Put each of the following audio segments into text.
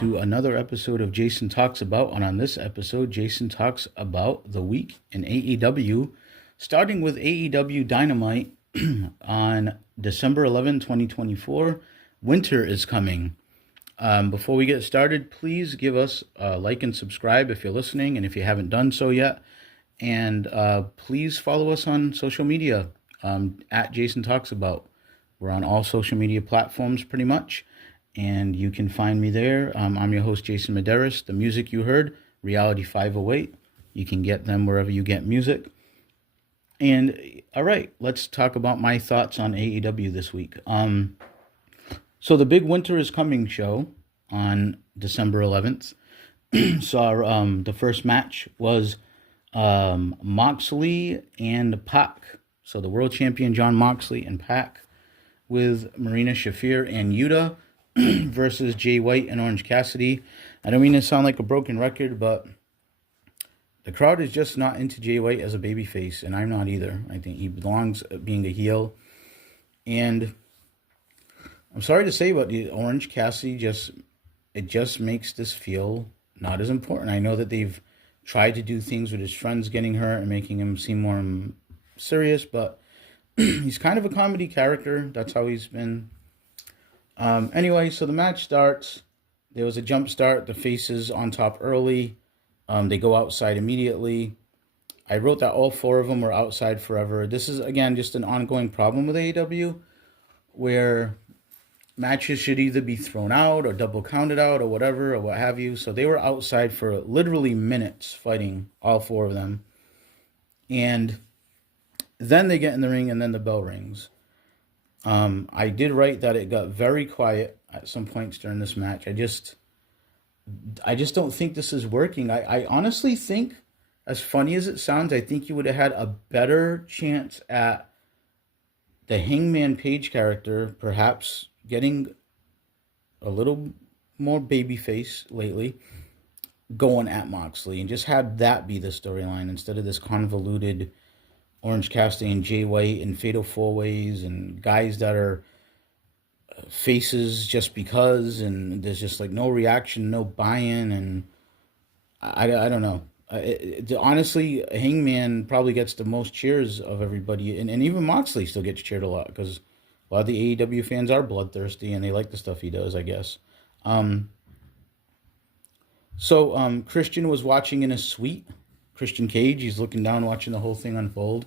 to another episode of Jason Talks About. And on this episode, Jason talks about the week in AEW, starting with AEW Dynamite on December 11, 2024. Winter is coming. Before we get started, please give us a like and subscribe if you're listening, and if you haven't done so yet. And please follow us on social media at Jason Talks About. We're on all social media platforms pretty much, and you can find me there. I'm your host, Jason Medeiros. The music you heard, Reality 508. You can get them wherever you get music. And all right, let's talk about my thoughts on AEW this week. So the big Winter is Coming show on December 11th saw the first match was Moxley and Pac. So the world champion John Moxley and Pac with Marina Shafir and Yuta versus Jay White and Orange Cassidy. I don't mean to sound like a broken record, but the crowd is just not into Jay White as a babyface, and I'm not either. I think he belongs being a heel. And I'm sorry to say, but the Orange Cassidy just makes this feel not as important. I know that they've tried to do things with his friends getting hurt and making him seem more serious, but he's kind of a comedy character. That's how he's been. Anyway, so the match starts. There was a jump start. The faces on top early. They go outside immediately. I wrote that all four of them were outside forever. This is, again, just an ongoing problem with AEW, where matches should either be thrown out or double counted out or whatever or what have you. So they were outside for literally minutes fighting, all four of them. And then they get in the ring and then the bell rings. I did write that it got very quiet at some points during this match. I just don't think this is working. I honestly think, as funny as it sounds, I think you would have had a better chance at the Hangman Page character perhaps getting a little more babyface lately, going at Moxley, and just have that be the storyline instead of this convoluted Orange Cassidy and Jay White and Fatal 4-Ways and guys that are faces just because, and there's just like no reaction, no buy-in, and I don't know. Honestly, Hangman probably gets the most cheers of everybody, and even Moxley still gets cheered a lot because a lot of the AEW fans are bloodthirsty and they like the stuff he does, I guess. So Christian was watching in a suite. Christian Cage, he's looking down watching the whole thing unfold.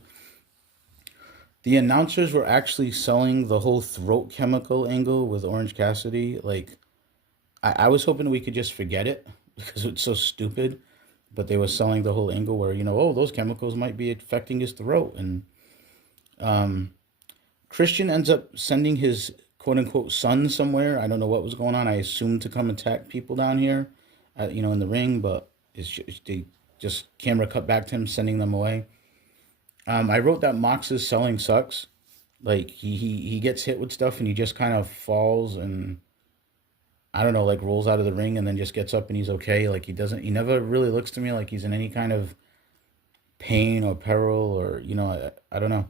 The announcers were actually selling the whole throat chemical angle with Orange Cassidy. Like, I was hoping we could just forget it because it's so stupid. But they were selling the whole angle where, those chemicals might be affecting his throat. And Christian ends up sending his quote-unquote son somewhere. I don't know what was going on. I assumed to come attack people down here, in the ring. But they just camera cut back to him, sending them away. I wrote that Mox's selling sucks. Like, he gets hit with stuff and he just kind of falls and, I don't know, like rolls out of the ring and then just gets up and he's okay. Like, he never really looks to me like he's in any kind of pain or peril or, I don't know.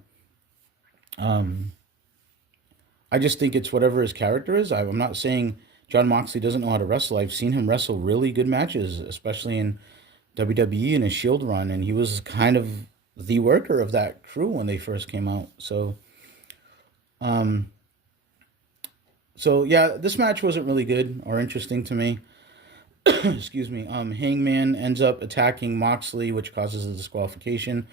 I just think it's whatever his character is. I'm not saying John Moxley doesn't know how to wrestle. I've seen him wrestle really good matches, especially in WWE in his Shield run, and he was kind of the worker of that crew when they first came out. So yeah, this match wasn't really good or interesting to me. Excuse me. Hangman ends up attacking Moxley, which causes a disqualification.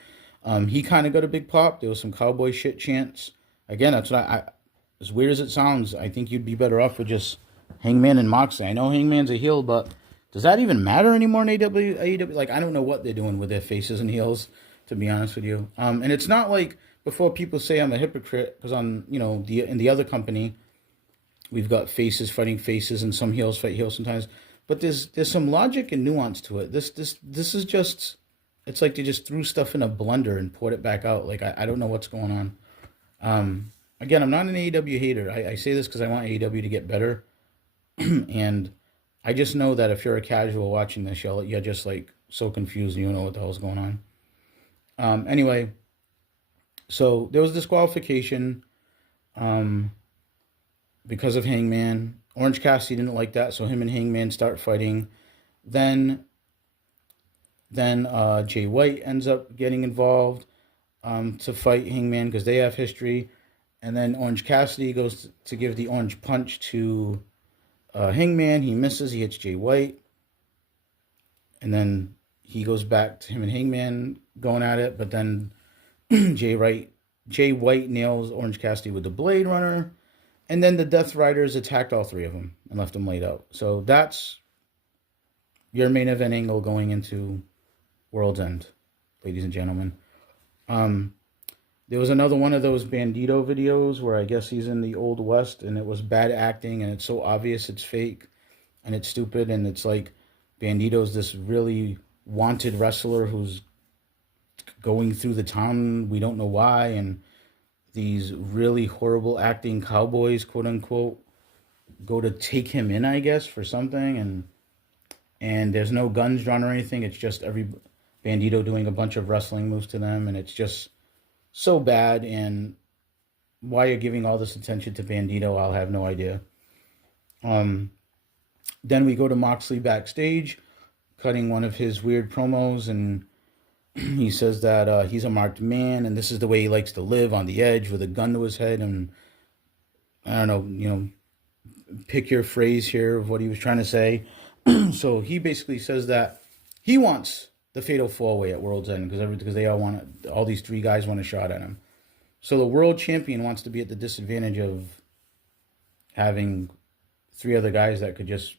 He kind of got a big pop. There was some cowboy shit chants. Again, that's what as weird as it sounds, I think you'd be better off with just Hangman and Moxley. I know Hangman's a heel, but does that even matter anymore in AEW? Like, I don't know what they're doing with their faces and heels, to be honest with you. And it's not like, before people say I'm a hypocrite, because on, in the other company, we've got faces fighting faces and some heels fight heels sometimes. But there's some logic and nuance to it. This is just, it's like they just threw stuff in a blender and poured it back out. Like, I don't know what's going on. Again, I'm not an AEW hater. I say this because I want AEW to get better. And I just know that if you're a casual watching this show, you're just like so confused and you don't know what the hell's going on. Anyway, so there was disqualification because of Hangman. Orange Cassidy didn't like that, so him and Hangman start fighting. Then Jay White ends up getting involved to fight Hangman because they have history. And then Orange Cassidy goes to give the orange punch to Hangman. He misses. He hits Jay White. And then he goes back to him and Hangman going at it. But then Jay White nails Orange Cassidy with the Blade Runner. And then the Death Riders attacked all three of them and left them laid out. So that's your main event angle going into World's End, ladies and gentlemen. There was another one of those Bandito videos where I guess he's in the Old West and it was bad acting and it's so obvious it's fake and it's stupid and it's like Bandito's this really wanted wrestler who's going through the town, we don't know why, and these really horrible acting cowboys, quote unquote, go to take him in, I guess, for something, and there's no guns drawn or anything. It's just every Bandito doing a bunch of wrestling moves to them, and it's just so bad. And why you're giving all this attention to Bandito, I'll have no idea. Then we go to Moxley backstage, cutting one of his weird promos, and he says that he's a marked man, and this is the way he likes to live, on the edge with a gun to his head, and I don't know, pick your phrase here of what he was trying to say. So he basically says that he wants the Fatal 4-Way at World's End because they all these three guys want a shot at him. So the world champion wants to be at the disadvantage of having three other guys that could just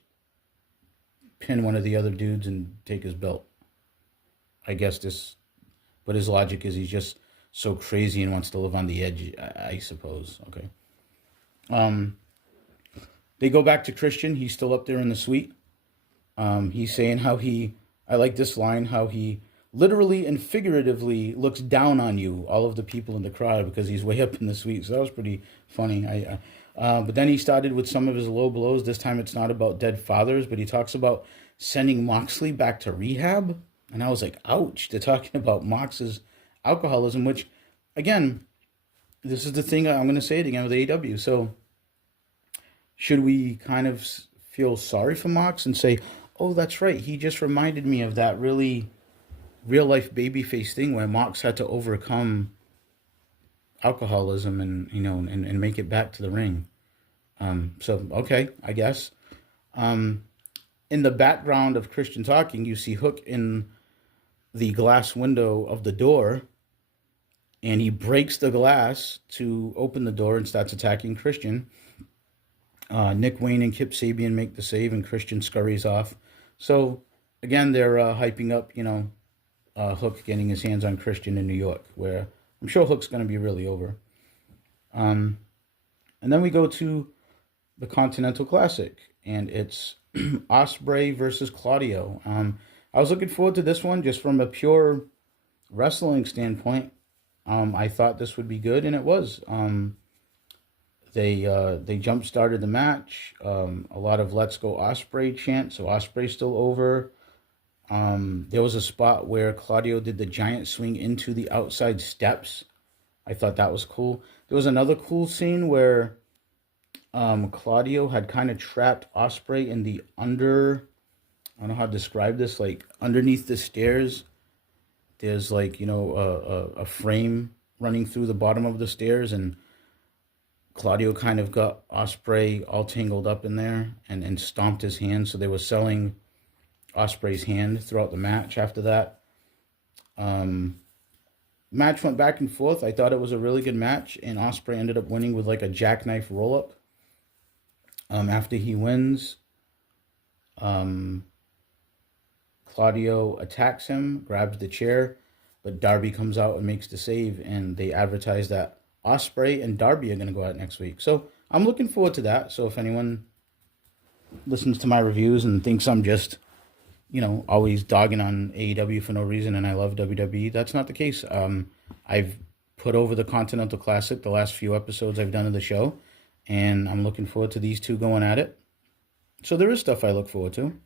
pin one of the other dudes and take his belt. I guess but his logic is he's just so crazy and wants to live on the edge, I suppose. Okay. They go back to Christian. He's still up there in the suite. He's saying I like this line, how he literally and figuratively looks down on you, all of the people in the crowd, because he's way up in the suite. So that was pretty funny. But then he started with some of his low blows. This time it's not about dead fathers, but he talks about sending Moxley back to rehab. And I was like, ouch, they're talking about Mox's alcoholism, which, again, this is the thing, I'm going to say it again with AEW. So should we kind of feel sorry for Mox and say, oh, that's right, he just reminded me of that really real-life babyface thing where Mox had to overcome alcoholism and make it back to the ring. So, okay, I guess. In the background of Christian talking, you see Hook in the glass window of the door, and he breaks the glass to open the door and starts attacking Christian. Nick Wayne and Kip Sabian make the save, and Christian scurries off. So, again, they're hyping up, Hook getting his hands on Christian in New York, where I'm sure Hook's going to be really over. And then we go to the Continental Classic, and it's Ospreay versus Claudio. I was looking forward to this one just from a pure wrestling standpoint. I thought this would be good, and it was. They jump started the match. A lot of "Let's go Ospreay" chant, so Ospreay's still over. There was a spot where Claudio did the giant swing into the outside steps. I thought that was cool. There was another cool scene where Claudio had kind of trapped Ospreay in the I don't know how to describe this, like underneath the stairs. There's like, a frame running through the bottom of the stairs, and Claudio kind of got Ospreay all tangled up in there and stomped his hand. So they were selling Ospreay's hand throughout the match after that. Match went back and forth. I thought it was a really good match, and Ospreay ended up winning with like a jackknife roll-up. After he wins, Claudio attacks him, grabs the chair, but Darby comes out and makes the save, and they advertise that Ospreay and Darby are going to go out next week. So I'm looking forward to that. So if anyone listens to my reviews and thinks I'm just, always dogging on AEW for no reason and I love WWE, that's not the case. I've put over the Continental Classic the last few episodes I've done of the show, and I'm looking forward to these two going at it. So there is stuff I look forward to.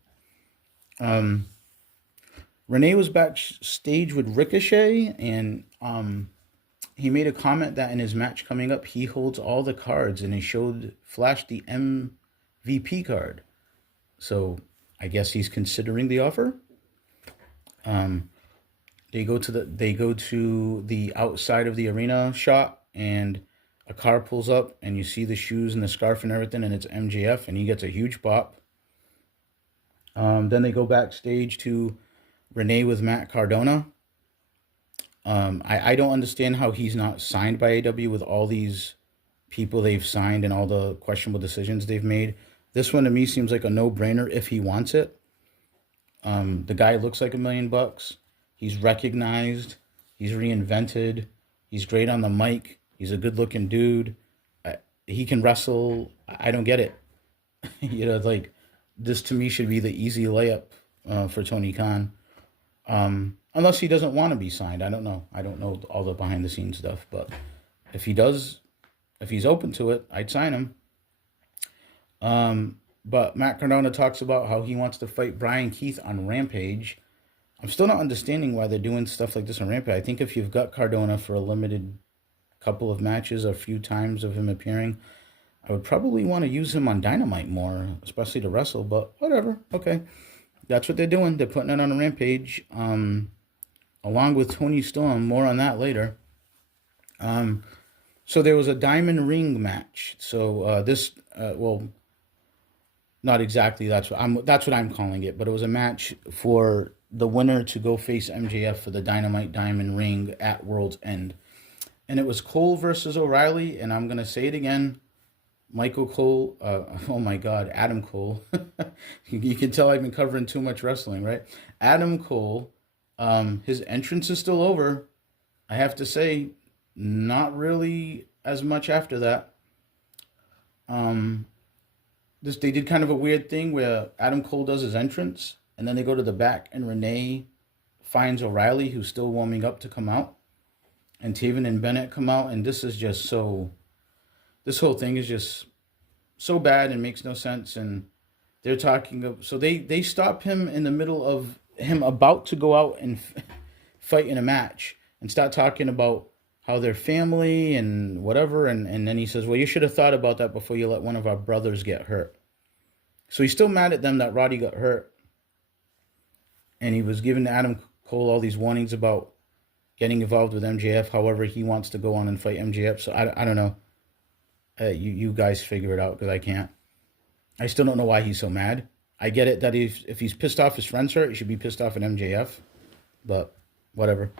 Renee was backstage with Ricochet, and he made a comment that in his match coming up, he holds all the cards, and he flashed the VP card. So I guess he's considering the offer. Um, they go to the outside of the arena shot, and a car pulls up, and you see the shoes and the scarf and everything, and it's MJF, and he gets a huge pop. Then they go backstage to Renee with Matt Cardona. I don't understand how he's not signed by AEW with all these people they've signed and all the questionable decisions they've made. This one to me seems like a no-brainer if he wants it. The guy looks like $1,000,000. He's recognized. He's reinvented. He's great on the mic. He's a good-looking dude. He can wrestle. I don't get it. Like this to me should be the easy layup for Tony Khan. Unless he doesn't want to be signed. I don't know. I don't know all the behind-the-scenes stuff. But if he does, if he's open to it, I'd sign him. But Matt Cardona talks about how he wants to fight Brian Keith on Rampage. I'm still not understanding why they're doing stuff like this on Rampage. I think if you've got Cardona for a limited couple of matches, a few times of him appearing, I would probably want to use him on Dynamite more, especially to wrestle, but whatever. Okay. That's what they're doing. They're putting it on a Rampage, along with Tony Storm. More on that later. So there was a diamond ring match. So not exactly. That's what I'm calling it. But it was a match for the winner to go face MJF for the Dynamite Diamond Ring at World's End, and it was Cole versus O'Reilly. And I'm gonna say it again. Michael Cole, oh my God, Adam Cole. You can tell I've been covering too much wrestling, right? Adam Cole, his entrance is still over. I have to say, not really as much after that. They did kind of a weird thing where Adam Cole does his entrance, and then they go to the back, and Renee finds O'Reilly, who's still warming up, to come out, and Taven and Bennett come out, and this is just so. This whole thing is just so bad and makes no sense. And they're talking so they stop him in the middle of him about to go out and fight in a match and start talking about how they're family and whatever. And then he says, well, you should have thought about that before you let one of our brothers get hurt. So he's still mad at them that Roddy got hurt. And he was giving Adam Cole all these warnings about getting involved with MJF. However, he wants to go on and fight MJF. So I don't know. You guys figure it out because I can't. I still don't know why he's so mad. I get it that if he's pissed off his friends hurt, he should be pissed off at MJF. But whatever.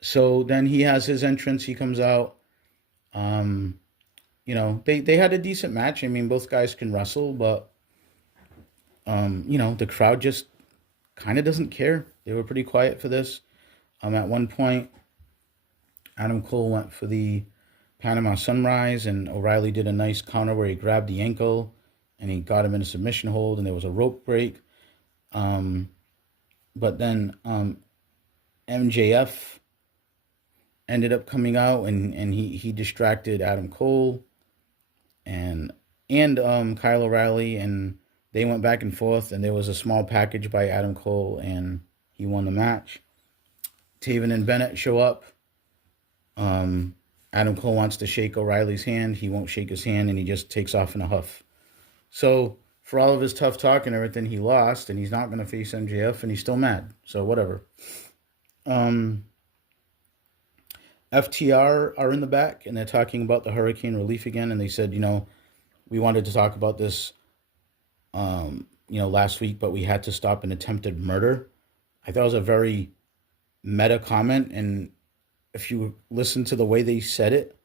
So then he has his entrance. He comes out. They had a decent match. I mean, both guys can wrestle, but the crowd just kind of doesn't care. They were pretty quiet for this. At one point, Adam Cole went for the Panama Sunrise, and O'Reilly did a nice counter where he grabbed the ankle and he got him in a submission hold, and there was a rope break. But then MJF ended up coming out, and he distracted Adam Cole and Kyle O'Reilly, and they went back and forth, and there was a small package by Adam Cole, and he won the match. Taven and Bennett show up. Adam Cole wants to shake O'Reilly's hand. He won't shake his hand, and he just takes off in a huff. So for all of his tough talk and everything, he lost, and he's not going to face MJF, and he's still mad. So whatever. FTR are in the back, and they're talking about the hurricane relief again, and they said, we wanted to talk about this, last week, but we had to stop an attempted murder. I thought it was a very meta comment, and if you listen to the way they said it,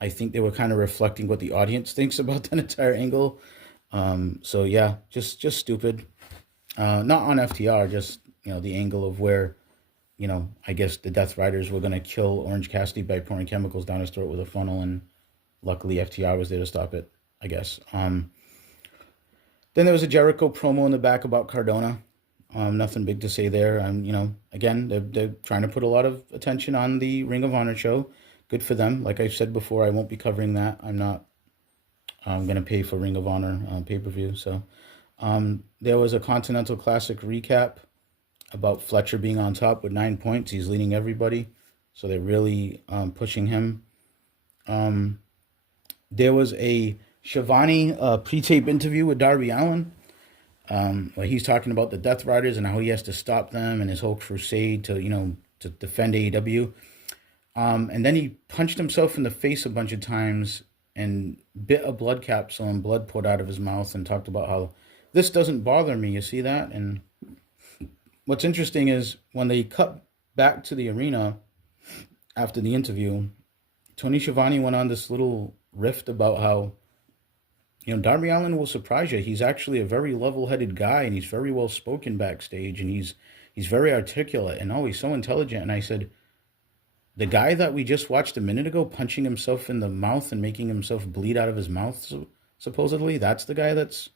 I think they were kind of reflecting what the audience thinks about that entire angle. So yeah, just stupid. Not on FTR, just, the angle of where, I guess the Death Riders were going to kill Orange Cassidy by pouring chemicals down his throat with a funnel, and luckily FTR was there to stop it, I guess. Then there was a Jericho promo in the back about Cardona. Nothing big to say there. Again, they're trying to put a lot of attention on the Ring of Honor show. Good for them. Like I've said before, I won't be covering that. I'm going to pay for Ring of Honor pay-per-view. So there was a Continental Classic recap about Fletcher being on top with 9 points. He's leading everybody. So they're really pushing him. There was a Shivani pre-tape interview with Darby Allin. Where he's talking about the Death Riders and how he has to stop them and his whole crusade to to defend AEW. And then he punched himself in the face a bunch of times and bit a blood capsule and blood poured out of his mouth and talked about how this doesn't bother me. You see that? And what's interesting is when they cut back to the arena after the interview, Tony Schiavone went on this little riff about how, Darby Allin will surprise you. He's actually a very level-headed guy, and he's very well-spoken backstage, and he's very articulate, and he's so intelligent. And I said, the guy that we just watched a minute ago punching himself in the mouth and making himself bleed out of his mouth, supposedly, that's the guy that's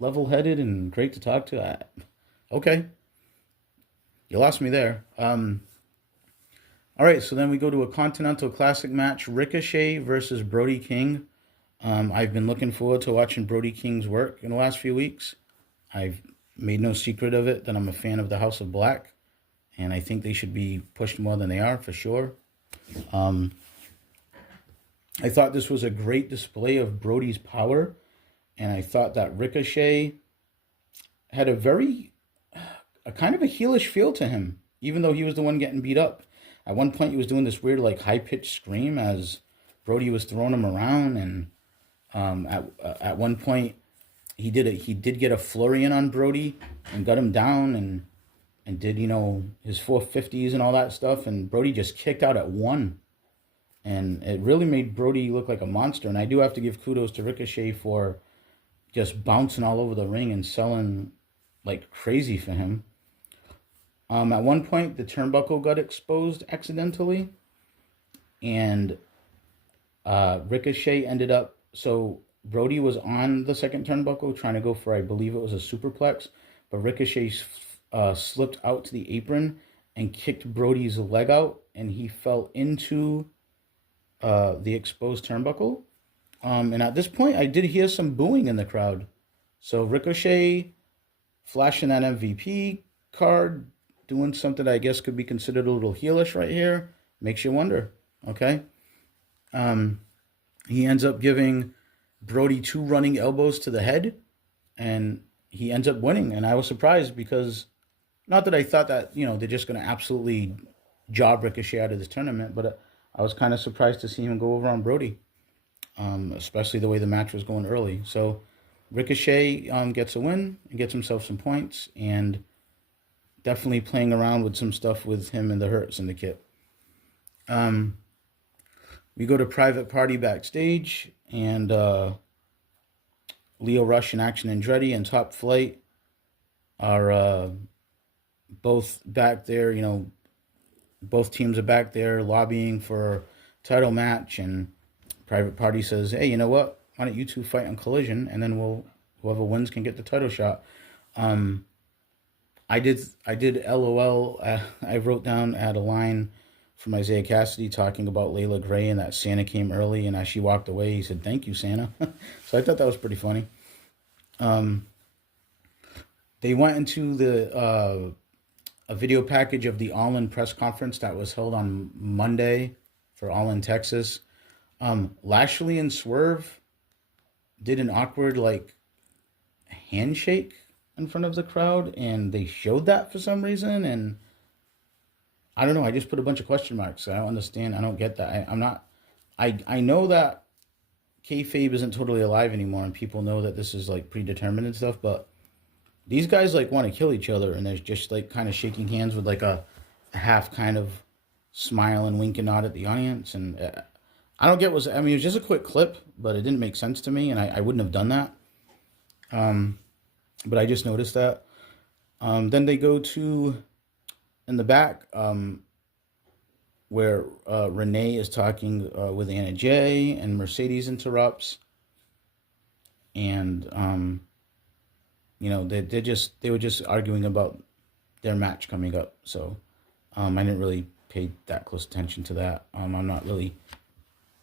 level-headed and great to talk to? Okay. You lost me there. All right, so then we go to a Continental Classic match, Ricochet versus Brody King. I've been looking forward to watching Brody King's work in the last few weeks. I've made no secret of it that I'm a fan of the House of Black, and I think they should be pushed more than they are, for sure. I thought this was a great display of Brody's power, and I thought that Ricochet had a kind of a heelish feel to him, even though he was the one getting beat up. At one point, he was doing this weird, high-pitched scream as Brody was throwing him around, and at one point, he did get a flurry in on Brody and got him down and did his 450s and all that stuff, and Brody just kicked out at one, and it really made Brody look like a monster. And I do have to give kudos to Ricochet for just bouncing all over the ring and selling like crazy for him. At one point, the turnbuckle got exposed accidentally, and Ricochet ended up. So Brody was on the second turnbuckle trying to go for, I believe it was a superplex, but Ricochet slipped out to the apron and kicked Brody's leg out, and he fell into the exposed turnbuckle. And at this point, I did hear some booing in the crowd. So Ricochet flashing that MVP card, doing something that I guess could be considered a little heelish right here, makes you wonder. Okay. He ends up giving Brody 2 running elbows to the head, and he ends up winning. And I was surprised because, not that I thought that, they're just going to absolutely job Ricochet out of this tournament, but I was kind of surprised to see him go over on Brody, especially the way the match was going early. So Ricochet gets a win and gets himself some points, and definitely playing around with some stuff with him and the Hurt Syndicate. We go to Private Party backstage, and Lio Rush and Action Andretti and Top Flight are both back there. Both teams are back there lobbying for a title match, and Private Party says, hey, you know what? Why don't you two fight on Collision, and then whoever wins can get the title shot. I did LOL. I wrote down at a line from Isaiah Cassidy talking about Layla Gray and that Santa came early, and as she walked away, he said, thank you, Santa. So I thought that was pretty funny. They went into a video package of the All In press conference that was held on Monday for All In Texas. Lashley and Swerve did an awkward handshake in front of the crowd, and they showed that for some reason, and I don't know. I just put a bunch of question marks. I don't understand. I don't get that. I know that kayfabe isn't totally alive anymore, and people know that this is predetermined and stuff. But these guys want to kill each other, and they're just kind of shaking hands with a half kind of smile and wink and nod at the audience. And I don't get it was just a quick clip, but it didn't make sense to me, and I wouldn't have done that. But I just noticed that. Then they go to in the back, where Renee is talking with Anna Jay, and Mercedes interrupts, and they were just arguing about their match coming up. So I didn't really pay that close attention to that. I'm not really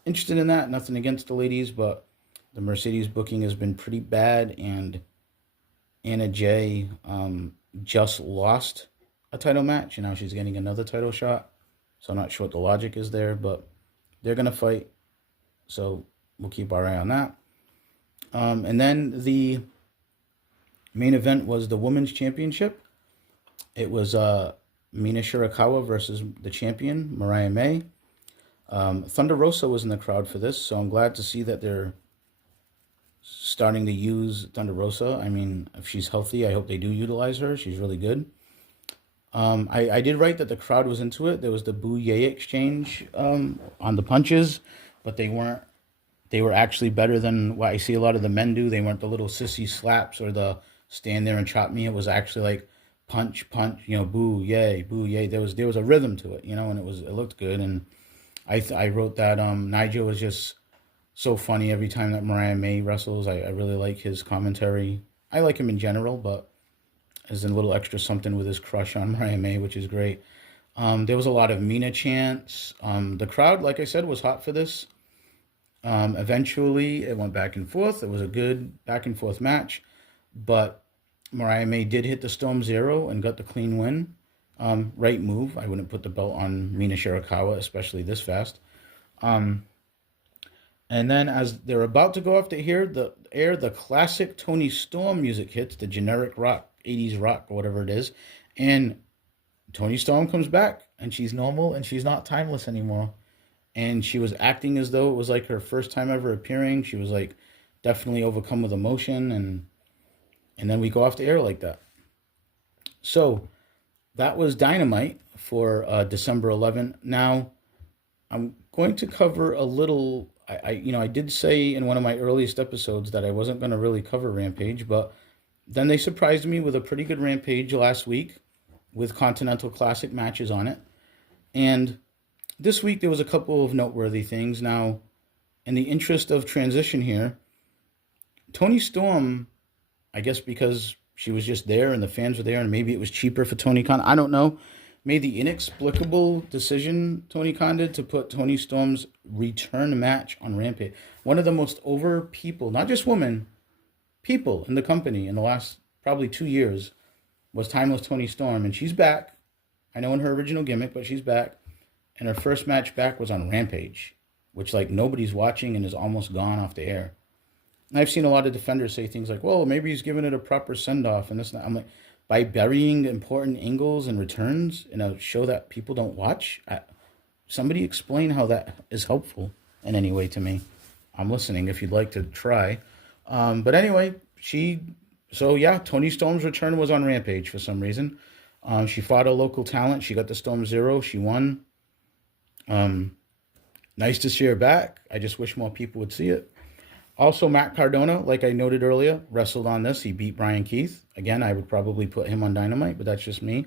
interested in that. Nothing against the ladies, but the Mercedes booking has been pretty bad, and Anna Jay just lost a title match, and now she's getting another title shot. So I'm not sure what the logic is there, but they're going to fight. So we'll keep our eye on that. And then the main event was the women's championship. It was Mina Shirakawa versus the champion, Mariah May. Thunder Rosa was in the crowd for this, so I'm glad to see that they're starting to use Thunder Rosa. I mean, if she's healthy, I hope they do utilize her. She's really good. I did write that the crowd was into it. There was the boo yay exchange on the punches, but they weren't. They were actually better than what I see a lot of the men do. They weren't the little sissy slaps or the stand there and chop me. It was actually like punch, punch, boo, yay, boo, yay. There was a rhythm to it, and it looked good. And I wrote that Nigel was just so funny every time that Mariah May wrestles. I really like his commentary. I like him in general, but there's a little extra something with his crush on Mariah May, which is great. There was a lot of Mina chants. The crowd, like I said, was hot for this. Eventually, it went back and forth. It was a good back and forth match, but Mariah May did hit the Storm Zero and got the clean win. Right move. I wouldn't put the belt on Mina Shirakawa, especially this fast. And then as they're about to go off the air, the classic Tony Storm music hits, the generic rock, 80s rock, or whatever it is. And Tony Storm comes back, and she's normal, and she's not timeless anymore. And she was acting as though it was like her first time ever appearing. She was like definitely overcome with emotion, and then we go off the air like that. So that was Dynamite for December 11th. Now I'm going to cover a little. I did say in one of my earliest episodes that I wasn't going to really cover Rampage, but then they surprised me with a pretty good Rampage last week with Continental Classic matches on it. And this week there was a couple of noteworthy things. Now, in the interest of transition here, Tony Storm, I guess because she was just there and the fans were there and maybe it was cheaper for Tony Khan, I don't know, made the inexplicable decision, Tony Khan did, to put Tony Storm's return match on Rampage. One of the most over people, not just women, people in the company in the last probably 2 years was Timeless Tony Storm, and she's back. I know in her original gimmick, but she's back. And her first match back was on Rampage, which like nobody's watching and is almost gone off the air. And I've seen a lot of defenders say things like, well, maybe he's giving it a proper send-off and this and that. I'm like, by burying important angles and returns in a show that people don't watch, somebody explain how that is helpful in any way to me. I'm listening if you'd like to try. But anyway, Tony Storm's return was on Rampage for some reason. She fought a local talent. She got the Storm Zero. She won. Nice to see her back. I just wish more people would see it. Also, Matt Cardona, like I noted earlier, wrestled on this. He beat Brian Keith. Again, I would probably put him on Dynamite, but that's just me.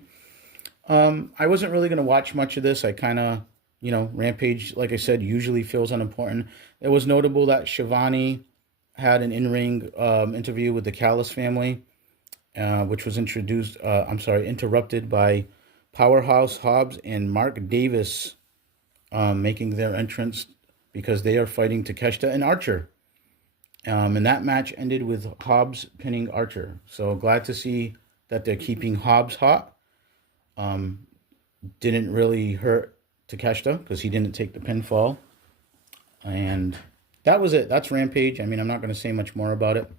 I wasn't really going to watch much of this. I kind of, Rampage, like I said, usually feels unimportant. It was notable that Shivani had an in-ring interview with the Callis family, which was interrupted by Powerhouse Hobbs and Mark Davis making their entrance because they are fighting Takeshita and Archer. And that match ended with Hobbs pinning Archer. So glad to see that they're keeping Hobbs hot. Didn't really hurt Takeshita because he didn't take the pinfall. And that was it. That's Rampage. I mean, I'm not going to say much more about it.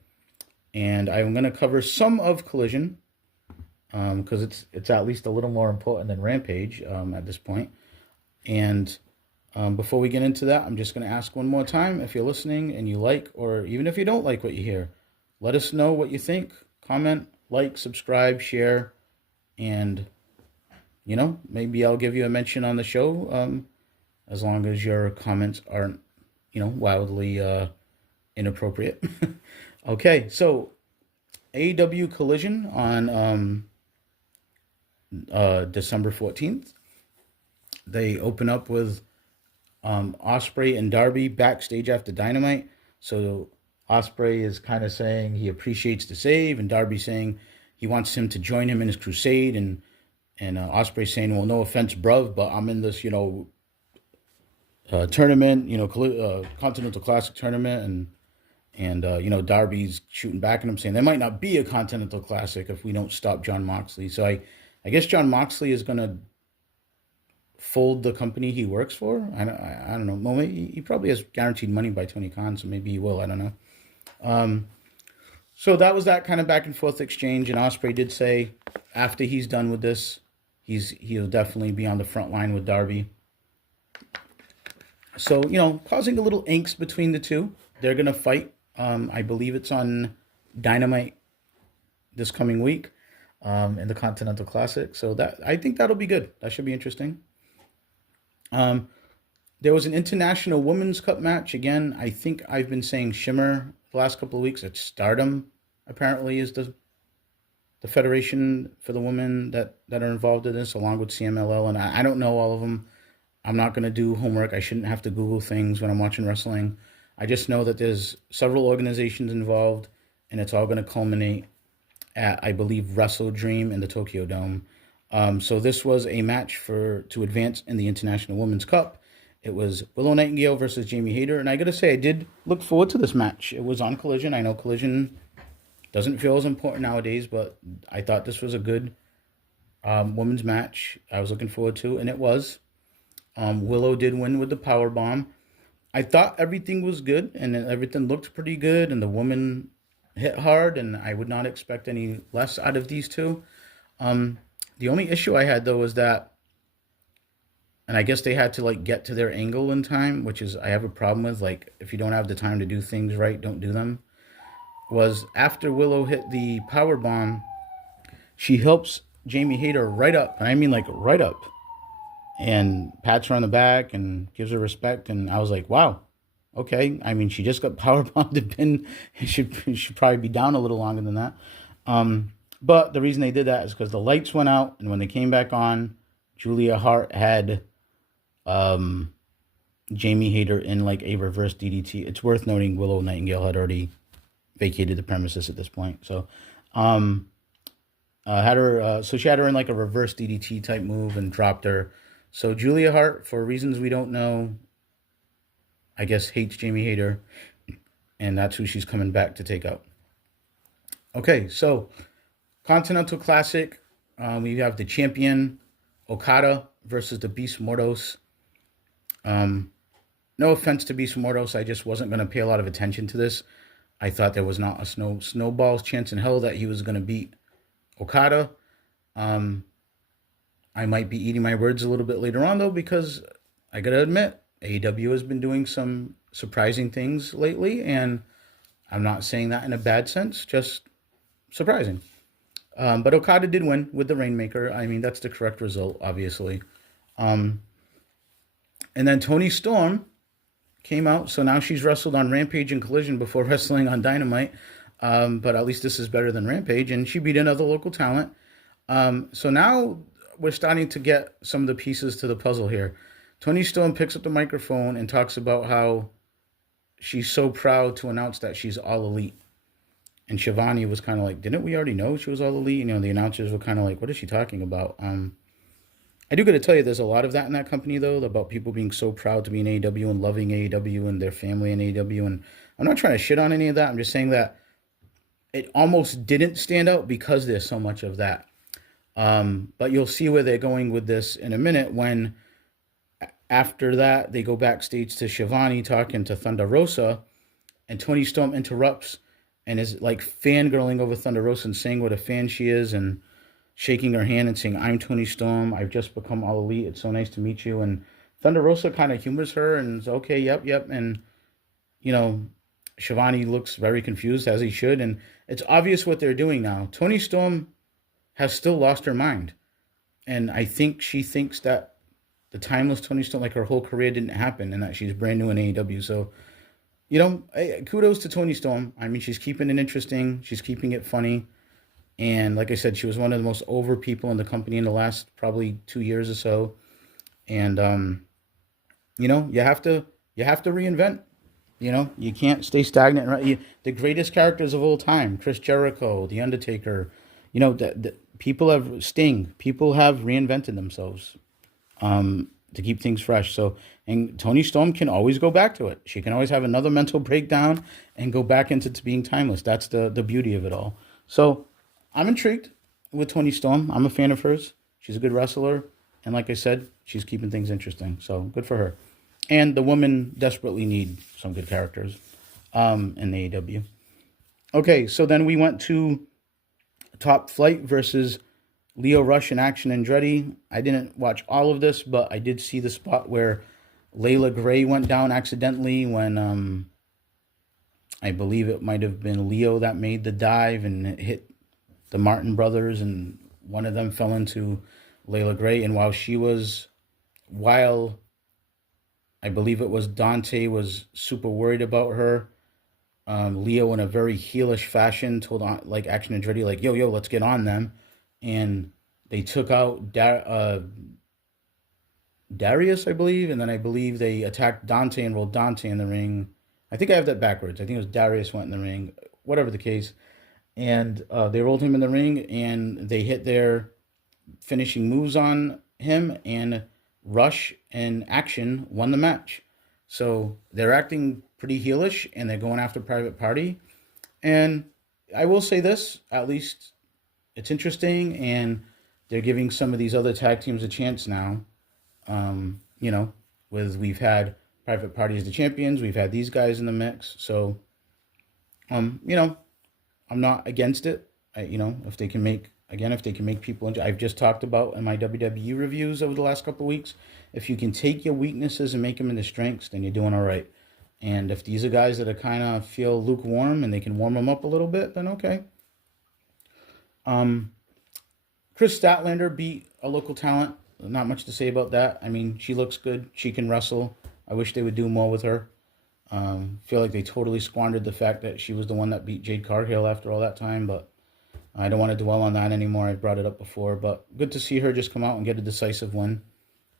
And I'm going to cover some of Collision because it's at least a little more important than Rampage at this point. And before we get into that, I'm just going to ask one more time, if you're listening and you like, or even if you don't like what you hear, let us know what you think. Comment, like, subscribe, share, and, maybe I'll give you a mention on the show as long as your comments aren't, wildly inappropriate. Okay, so AEW Collision on December 14th. They open up with Ospreay and Darby backstage after Dynamite. So Ospreay is kind of saying he appreciates the save, and Darby saying he wants him to join him in his crusade, and Ospreay saying, well, no offense, bruv, but I'm in this, tournament, Continental Classic tournament, and Darby's shooting back at him saying there might not be a Continental Classic if we don't stop Jon Moxley. So I guess Jon Moxley is going to fold the company he works for. I don't know. Well, he probably has guaranteed money by Tony Khan, so maybe he will. I don't know. So that was that kind of back and forth exchange, and Osprey did say after he's done with this, he'll definitely be on the front line with Darby. So causing a little angst between the two. They're gonna fight. I believe it's on Dynamite this coming week, in the Continental Classic. So that I think that'll be good. That should be interesting. There was an International Women's Cup match. Again, I think I've been saying Shimmer the last couple of weeks. It's Stardom, apparently, is the federation for the women that are involved in this, along with CMLL. And I don't know all of them. I'm not going to do homework. I shouldn't have to Google things when I'm watching wrestling. I just know that there's several organizations involved, and it's all going to culminate at, I believe, Wrestle Dream in the Tokyo Dome. So this was a match to advance in the International Women's Cup. It was Willow Nightingale versus Jamie Hayter, and I got to say, I did look forward to this match. It was on Collision. I know Collision doesn't feel as important nowadays, but I thought this was a good women's match. I was looking forward to, and it was. Willow did win with the power bomb. I thought everything was good, and everything looked pretty good, and the woman hit hard, and I would not expect any less out of these two. The only issue I had, though, was that, and I guess they had to get to their angle in time, which is I have a problem with. If you don't have the time to do things right, don't do them. Was after Willow hit the power bomb, she helps Jamie Hayter right up, and I mean right up, and pats her on the back and gives her respect. And I was like, wow, okay. I mean, she just got power bombed and pinned. She should probably be down a little longer than that. But the reason they did that is because the lights went out, and when they came back on, Julia Hart had Jamie Hayter in a reverse DDT. It's worth noting Willow Nightingale had already vacated the premises at this point. So had her so she had her in a reverse DDT type move and dropped her. So Julia Hart, for reasons we don't know, I guess hates Jamie Hayter, and that's who she's coming back to take out. Okay, so Continental Classic, we have the champion Okada versus the Beast Mordos. No offense to Beast Mordos, I just wasn't going to pay a lot of attention to this. I thought there was not a snowball's chance in hell that he was going to beat Okada. I might be eating my words a little bit later on, though, because I got to admit, AEW has been doing some surprising things lately, and I'm not saying that in a bad sense, just surprising. But Okada did win with the Rainmaker. I mean, that's the correct result, obviously. And then Toni Storm came out, so now she's wrestled on Rampage and Collision before wrestling on Dynamite. But at least this is better than Rampage, and she beat another local talent. So now we're starting to get some of the pieces to the puzzle here. Toni Storm picks up the microphone and talks about how she's so proud to announce that she's all elite. And Shivani was kind of like, didn't we already know she was all elite? The announcers were kind of like, what is she talking about? I do got to tell you, there's a lot of that in that company, though, about people being so proud to be in AEW and loving AEW and their family in AEW. And I'm not trying to shit on any of that. I'm just saying that it almost didn't stand out because there's so much of that. But you'll see where they're going with this in a minute when, after that, they go backstage to Shivani talking to Thunder Rosa, and Toni Storm interrupts and is fangirling over Thunder Rosa and saying what a fan she is and shaking her hand and saying, I'm Toni Storm. I've just become all elite. It's so nice to meet you. And Thunder Rosa kind of humors her and is okay, yep. And, Shivani looks very confused, as he should. And it's obvious what they're doing now. Toni Storm has still lost her mind. And I think she thinks that the timeless Toni Storm, her whole career didn't happen and that she's brand new in AEW. So, kudos to Toni Storm. I mean, she's keeping it interesting. She's keeping it funny. And like I said, she was one of the most over people in the company in the last probably 2 years or so. And, you have to reinvent. You can't stay stagnant. Right? The greatest characters of all time, Chris Jericho, The Undertaker, people have Sting. People have reinvented themselves to keep things fresh. So, and Toni Storm can always go back to it. She can always have another mental breakdown and go back into being timeless. That's the beauty of it all. So I'm intrigued with Toni Storm. I'm a fan of hers. She's a good wrestler. And like I said, she's keeping things interesting. So good for her. And the women desperately need some good characters in the AEW. Okay, so then we went to Top Flight versus Leo Rush and Action Andretti. I didn't watch all of this, but I did see the spot where Layla Gray went down accidentally when I believe it might have been Leo that made the dive and it hit the Martin brothers, and one of them fell into Layla Gray. And while I believe it was Dante was super worried about her, Leo in a very heelish fashion told like Action Andretti like yo let's get on them, and they took out Darius, I believe, and then I believe they attacked Dante and rolled Dante in the ring. I think I have that backwards. I think it was Darius went in the ring, whatever the case. And they rolled him in the ring, and they hit their finishing moves on him, and Rush and Action won the match. So they're acting pretty heelish, and they're going after Private Party. And I will say this, at least it's interesting, and they're giving some of these other tag teams a chance now. You know, we've had Private Party as the champions, we've had these guys in the mix. So, you know, I'm not against it. If they can make people enjoy. I've just talked about in my WWE reviews over the last couple of weeks. If you can take your weaknesses and make them into strengths, then you're doing all right. And if these are guys that are kind of feel lukewarm and they can warm them up a little bit, then okay. Chris Statlander beat a local talent. Not much to say about that. I mean, she looks good. She can wrestle. I wish they would do more with her. Feel like they totally squandered the fact that she was the one that beat Jade Cargill after all that time, but I don't want to dwell on that anymore. I brought it up before, but good to see her just come out and get a decisive win.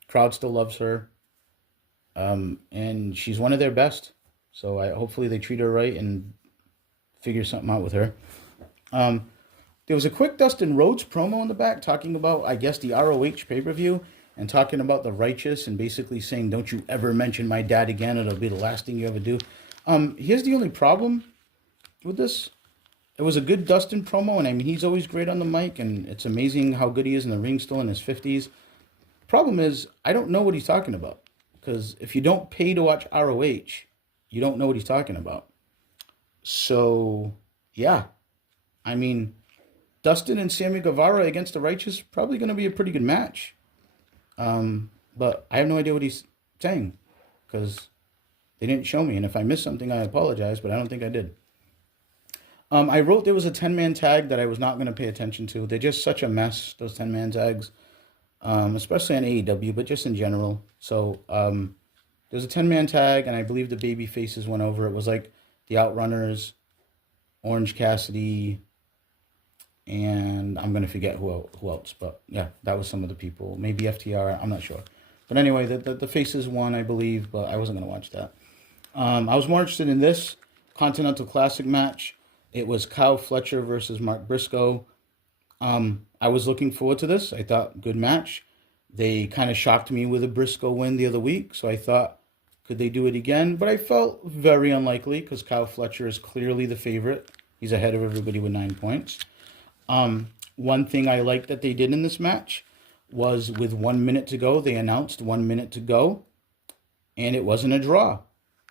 Crowd still loves her, and she's one of their best. So hopefully they treat her right and figure something out with her. There was a quick Dustin Rhodes promo in the back talking about, I guess, the ROH pay-per-view and talking about the Righteous and basically saying, don't you ever mention my dad again. It'll be the last thing you ever do. Here's the only problem with this. It was a good Dustin promo, and I mean, he's always great on the mic, and it's amazing how good he is in the ring still in his 50s. Problem is, I don't know what he's talking about, because if you don't pay to watch ROH, you don't know what he's talking about. So, yeah. I mean, Dustin and Sammy Guevara against the Righteous, probably going to be a pretty good match. But I have no idea what he's saying, because they didn't show me, and if I missed something, I apologize, but I don't think I did. I wrote there was a 10-man tag that I was not going to pay attention to. They're just such a mess, those 10-man tags, especially on AEW, but just in general. So there's a 10-man tag, and I believe the baby faces went over. It was like the Outrunners, Orange Cassidy, and I'm going to forget who else. But yeah, that was some of the people. Maybe FTR, I'm not sure. But anyway, the faces won, I believe, but I wasn't going to watch that. I was more interested in this Continental Classic match. It was Kyle Fletcher versus Mark Briscoe. I was looking forward to this. I thought, good match. They kind of shocked me with a Briscoe win the other week, so I thought, could they do it again? But I felt very unlikely because Kyle Fletcher is clearly the favorite. He's ahead of everybody with 9 points. One thing I liked that they did in this match was with 1 minute to go, they announced 1 minute to go, and it wasn't a draw.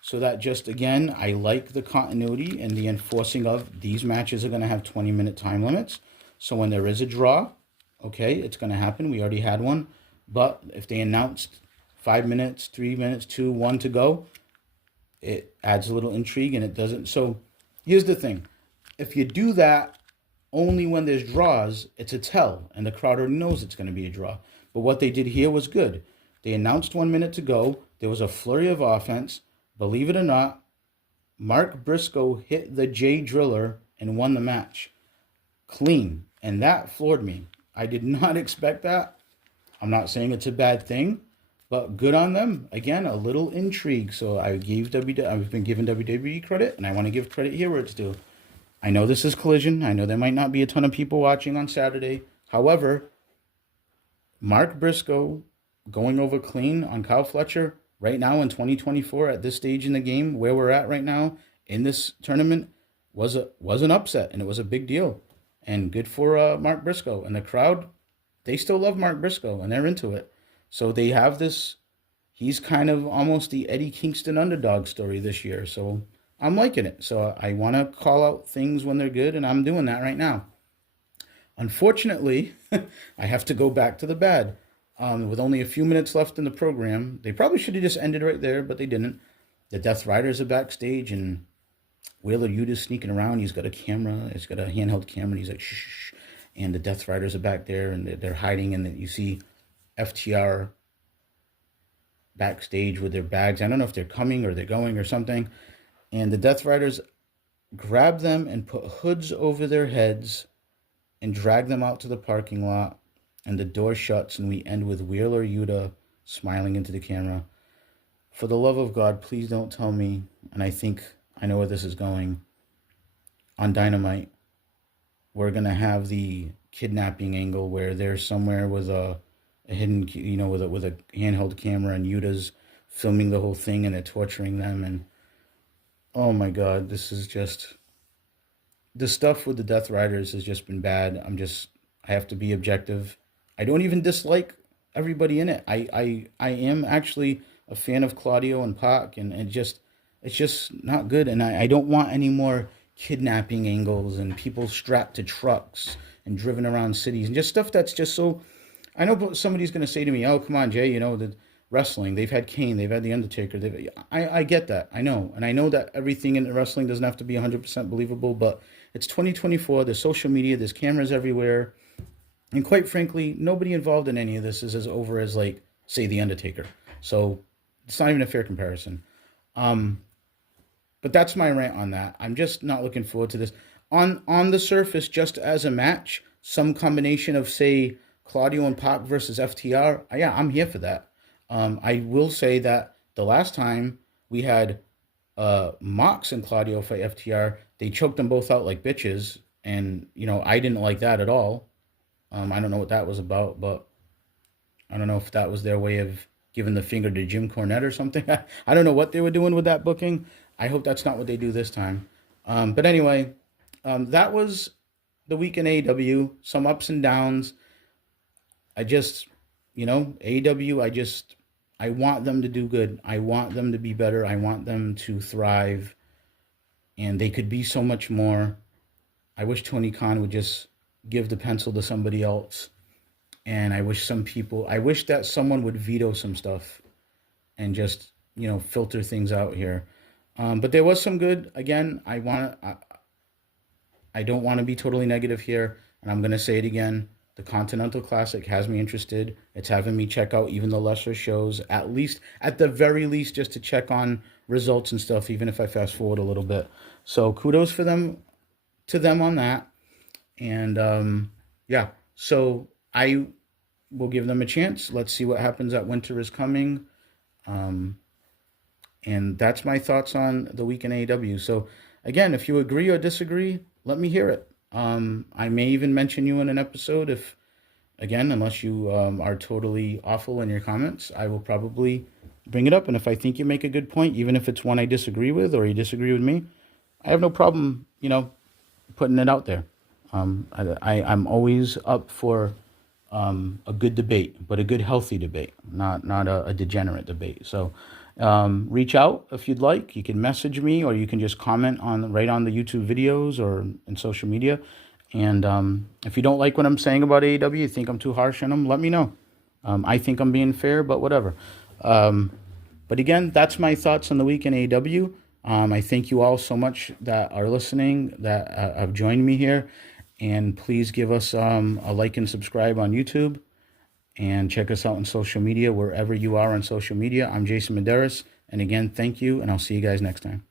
So that just, again, I like the continuity and the enforcing of these matches are going to have 20-minute time limits. So when there is a draw, okay, it's going to happen. We already had one. But if they announced 5 minutes, 3 minutes, 2, 1 to go, it adds a little intrigue and it doesn't. So here's the thing. If you do that only when there's draws, it's a tell. And the crowd already knows it's going to be a draw. But what they did here was good. They announced 1 minute to go. There was a flurry of offense. Believe it or not, Mark Briscoe hit the J Driller and won the match. Clean. And that floored me. I did not expect that. I'm not saying it's a bad thing, but good on them. Again, a little intrigue. So I've been giving WWE credit, and I want to give credit here where it's due. I know this is Collision. I know there might not be a ton of people watching on Saturday. However, Mark Briscoe going over clean on Kyle Fletcher right now in 2024 at this stage in the game, where we're at right now in this tournament, was an upset, and it was a big deal. And good for Mark Briscoe. And the crowd, they still love Mark Briscoe, and they're into it. So they have this, he's kind of almost the Eddie Kingston underdog story this year. So I'm liking it. So I want to call out things when they're good, and I'm doing that right now. Unfortunately, I have to go back to the bad. With only a few minutes left in the program, they probably should have just ended right there, but they didn't. The Death Riders are backstage, and Wheeler Yuta's sneaking around. He's got a camera. He's got a handheld camera. And he's like, shh, shh, shh. And the Death Riders are back there, and they're hiding. And you see FTR backstage with their bags. I don't know if they're coming or they're going or something. And the Death Riders grab them and put hoods over their heads and drag them out to the parking lot. And the door shuts, and we end with Wheeler Yuta smiling into the camera. For the love of God, please don't tell me, and I think I know where this is going, on Dynamite, we're going to have the kidnapping angle where they're somewhere with a hidden, with a handheld camera, and Yuta's filming the whole thing, and they're torturing them, and oh my God, this is just, the stuff with the Death Riders has just been bad. I have to be objective. I don't even dislike everybody in it. I am actually a fan of Claudio and Pac, and it's just not good. And I don't want any more kidnapping angles and people strapped to trucks and driven around cities and just stuff that's just so. I know somebody's going to say to me, "Oh, come on, Jay, the wrestling. They've had Kane, they've had The Undertaker." I get that. I know. And I know that everything in wrestling doesn't have to be 100% believable, but it's 2024. There's social media. There's cameras everywhere. And quite frankly, nobody involved in any of this is as over as, like, say, The Undertaker. So it's not even a fair comparison. But that's my rant on that. I'm just not looking forward to this. On the surface, just as a match, some combination of, say, Claudio and Pac versus FTR, yeah, I'm here for that. I will say that the last time we had Mox and Claudio fight FTR, they choked them both out like bitches. And, I didn't like that at all. I don't know what that was about, but I don't know if that was their way of giving the finger to Jim Cornette or something. I don't know what they were doing with that booking. I hope that's not what they do this time. But anyway, that was the week in AEW. Some ups and downs. I just, AEW, I want them to do good. I want them to be better. I want them to thrive. And they could be so much more. I wish Tony Khan would just give the pencil to somebody else. And I wish that someone would veto some stuff and just, filter things out here. But there was some good. Again, I don't want to be totally negative here. And I'm going to say it again. The Continental Classic has me interested. It's having me check out even the lesser shows, at the very least, just to check on results and stuff, even if I fast forward a little bit. So kudos to them on that. And yeah, so I will give them a chance. Let's see what happens at Winter is Coming. And that's my thoughts on the week in AEW. So again, if you agree or disagree, let me hear it. I may even mention you in an episode unless you are totally awful in your comments, I will probably bring it up. And if I think you make a good point, even if it's one I disagree with or you disagree with me, I have no problem, putting it out there. I'm always up for a good debate, but a good healthy debate, not a degenerate debate. So reach out if you'd like. You can message me, or you can just comment right on the YouTube videos or in social media. And if you don't like what I'm saying about AEW, you think I'm too harsh on them, let me know. I think I'm being fair, but whatever. But again, that's my thoughts on the week in AEW. I thank you all so much that are listening, that have joined me here. And please give us a like and subscribe on YouTube. And check us out on social media, wherever you are on social media. I'm Jason Medeiros. And again, thank you, and I'll see you guys next time.